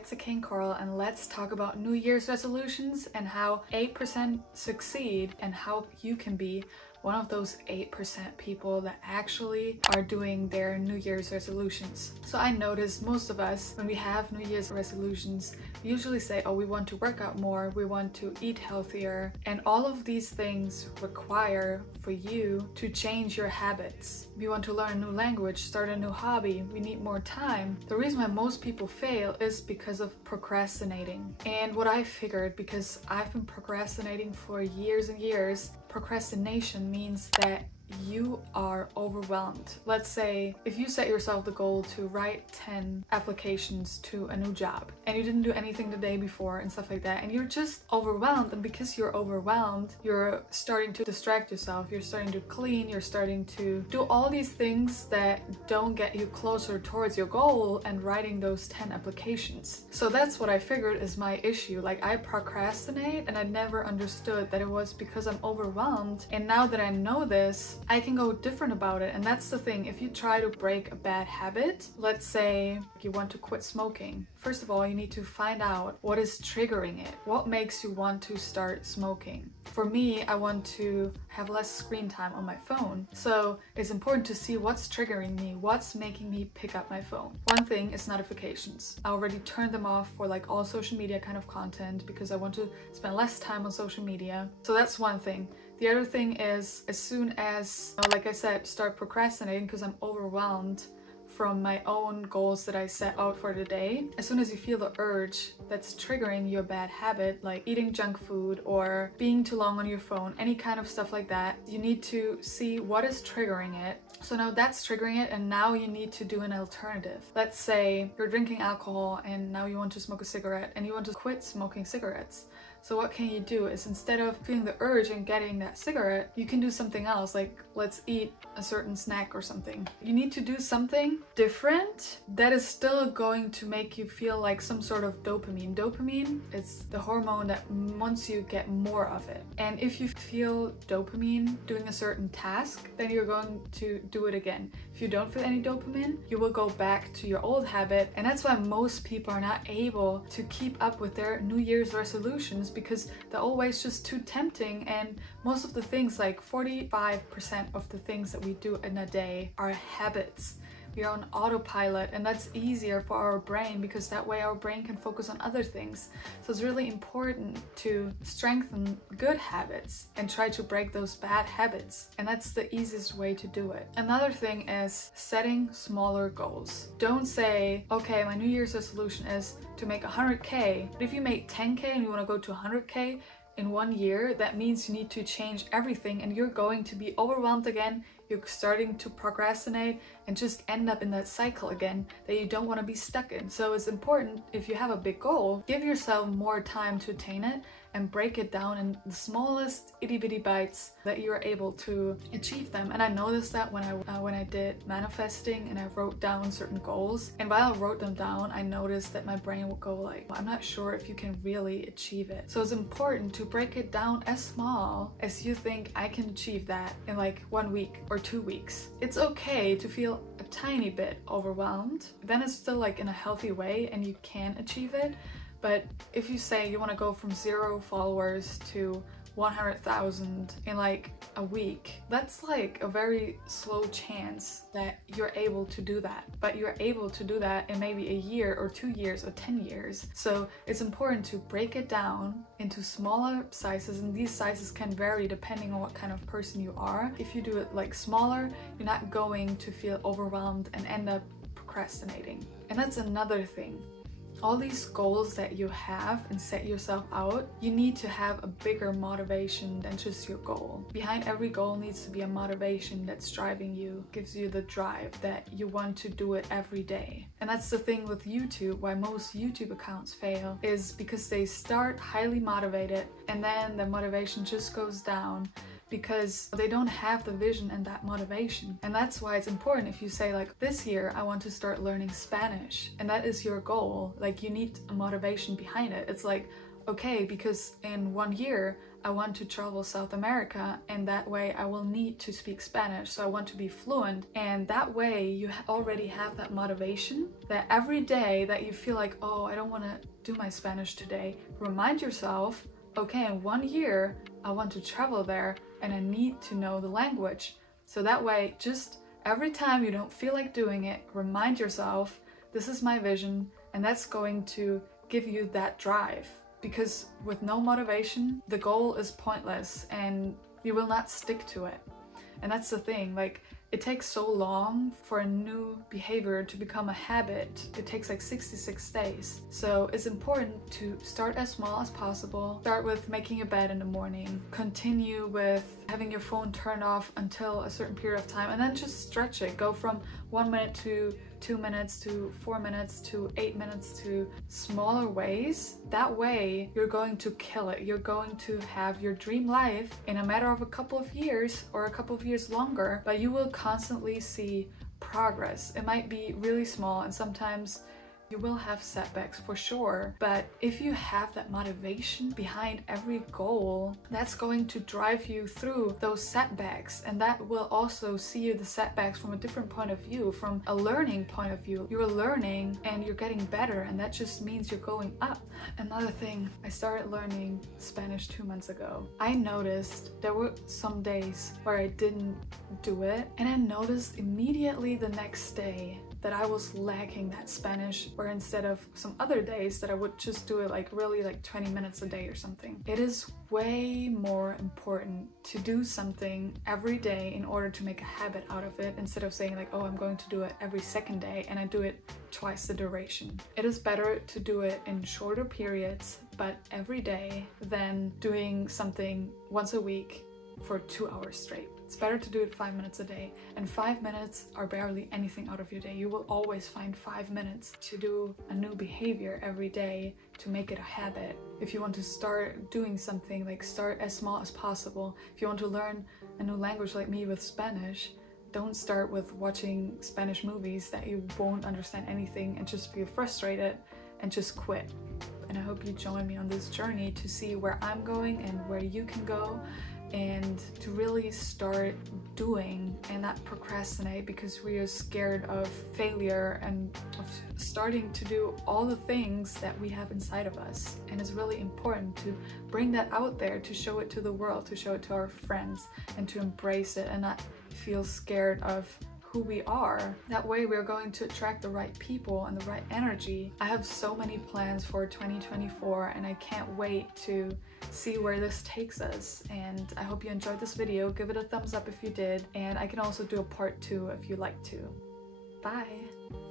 it's King Coral, and let's talk about New Year's resolutions and how 8% succeed and how you can be one of those 8% people that actually are doing their New Year's resolutions. So I notice most of us, when we have New Year's resolutions, we usually say, oh, we want to work out more, we want to eat healthier, and all of these things require for you to change your habits. We want to learn a new language, start a new hobby, we need more time. The reason why most people fail is because of procrastinating. And what I figured, because I've been procrastinating for years and years, procrastination means that you are overwhelmed. Let's say if you set yourself the goal to write 10 applications to a new job and you didn't do anything the day before and stuff like that, and you're just overwhelmed, and because you're overwhelmed, you're starting to distract yourself, you're starting to clean, you're starting to do all these things that don't get you closer towards your goal and writing those 10 applications. So that's what I figured is my issue. Like, I procrastinate and I never understood that it was because I'm overwhelmed, and now that I know this, I can go different about it. And that's the thing, if you try to break a bad habit, let's say you want to quit smoking, first of all, you need to find out what is triggering it. What makes you want to start smoking? For me, I want to have less screen time on my phone. So it's important to see what's triggering me, what's making me pick up my phone. One thing is notifications. I already turned them off for like all social media kind of content because I want to spend less time on social media. So that's one thing. The other thing is, as soon as, like I said, start procrastinating because I'm overwhelmed from my own goals that I set out for the day, as soon as you feel the urge that's triggering your bad habit, like eating junk food or being too long on your phone, any kind of stuff like that, you need to see what is triggering it. So now that's triggering it, and now you need to do an alternative. Let's say you're drinking alcohol and now you want to smoke a cigarette and you want to quit smoking cigarettes. So what can you do is, instead of feeling the urge and getting that cigarette, you can do something else, like let's eat a certain snack or something. You need to do something different that is still going to make you feel like some sort of dopamine. Dopamine is the hormone that wants you get more of it. And if you feel dopamine doing a certain task, then you're going to do it again. If you don't feel any dopamine, you will go back to your old habit. And that's why most people are not able to keep up with their New Year's resolutions, because they're always just too tempting. And most of the things, like 45% of the things that we do in a day are habits. We are on autopilot, and that's easier for our brain because that way our brain can focus on other things. So it's really important to strengthen good habits and try to break those bad habits, and that's the easiest way to do it. Another thing is setting smaller goals. Don't say, okay, my New Year's resolution is to make 100K, but if you make 10K and you want to go to 100K in 1 year, that means you need to change everything, and you're going to be overwhelmed again. You're starting to procrastinate and just end up in that cycle again that you don't want to be stuck in. So it's important, if you have a big goal, give yourself more time to attain it and break it down in the smallest itty-bitty bites that you're able to achieve them. And I noticed that when I did manifesting and I wrote down certain goals, and while I wrote them down, I noticed that my brain would go like, I'm not sure if you can really achieve it. So it's important to break it down as small as you think I can achieve that in like 1 week or 2 weeks. It's okay to feel a tiny bit overwhelmed. Then it's still like in a healthy way and you can achieve it. But if you say you want to go from 0 followers to 100,000 in like a week, that's like a very slow chance that you're able to do that. But you're able to do that in maybe a year or 2 years or 10 years. So it's important to break it down into smaller sizes, and these sizes can vary depending on what kind of person you are. If you do it like smaller, you're not going to feel overwhelmed and end up procrastinating. And that's another thing. All these goals that you have and set yourself out, you need to have a bigger motivation than just your goal. Behind every goal needs to be a motivation that's driving you, gives you the drive that you want to do it every day. And that's the thing with YouTube, why most YouTube accounts fail, is because they start highly motivated and then the motivation just goes down because they don't have the vision and that motivation. And that's why it's important if you say like, this year I want to start learning Spanish, and that is your goal, like you need a motivation behind it. It's like, okay, because in 1 year I want to travel South America, and that way I will need to speak Spanish, so I want to be fluent. And that way you already have that motivation that every day that you feel like, oh, I don't want to do my Spanish today, remind yourself, okay, in 1 year I want to travel there and I need to know the language. So that way, just every time you don't feel like doing it, remind yourself, this is my vision, and that's going to give you that drive. Because with no motivation, the goal is pointless and you will not stick to it. And that's the thing, like, it takes so long for a new behavior to become a habit. It takes like 66 days. So it's important to start as small as possible. Start with making your bed in the morning. Continue with having your phone turned off until a certain period of time, and then just stretch it. Go from 1 minute to 2 minutes to 4 minutes to 8 minutes to smaller ways. That way you're going to kill it. You're going to have your dream life in a matter of a couple of years or a couple of years longer, but you will constantly see progress. It might be really small, and sometimes you will have setbacks for sure, but if you have that motivation behind every goal, that's going to drive you through those setbacks, and that will also see the setbacks from a different point of view, from a learning point of view. You're learning and you're getting better, and that just means you're going up. Another thing, I started learning Spanish 2 months ago. I noticed there were some days where I didn't do it, and I noticed immediately the next day that I was lacking that Spanish, where instead of some other days that I would just do it like really like 20 minutes a day or something. It is way more important to do something every day in order to make a habit out of it, instead of saying like, oh, I'm going to do it every second day and I do it twice the duration. It is better to do it in shorter periods, but every day, than doing something once a week for 2 hours straight. It's better to do it 5 minutes a day, and 5 minutes are barely anything out of your day. You will always find 5 minutes to do a new behavior every day to make it a habit. If you want to start doing something, like, start as small as possible. If you want to learn a new language like me with Spanish, don't start with watching Spanish movies that you won't understand anything and just feel frustrated and just quit. And I hope you join me on this journey to see where I'm going and where you can go, and to really start doing and not procrastinate, because we are scared of failure and of starting to do all the things that we have inside of us. And it's really important to bring that out there, to show it to the world, to show it to our friends, and to embrace it and not feel scared of who we are. That way we're going to attract the right people and the right energy. I have so many plans for 2024, and I can't wait to see where this takes us. And I hope you enjoyed this video. Give it a thumbs up if you did, and I can also do a part 2 if you'd like to. Bye!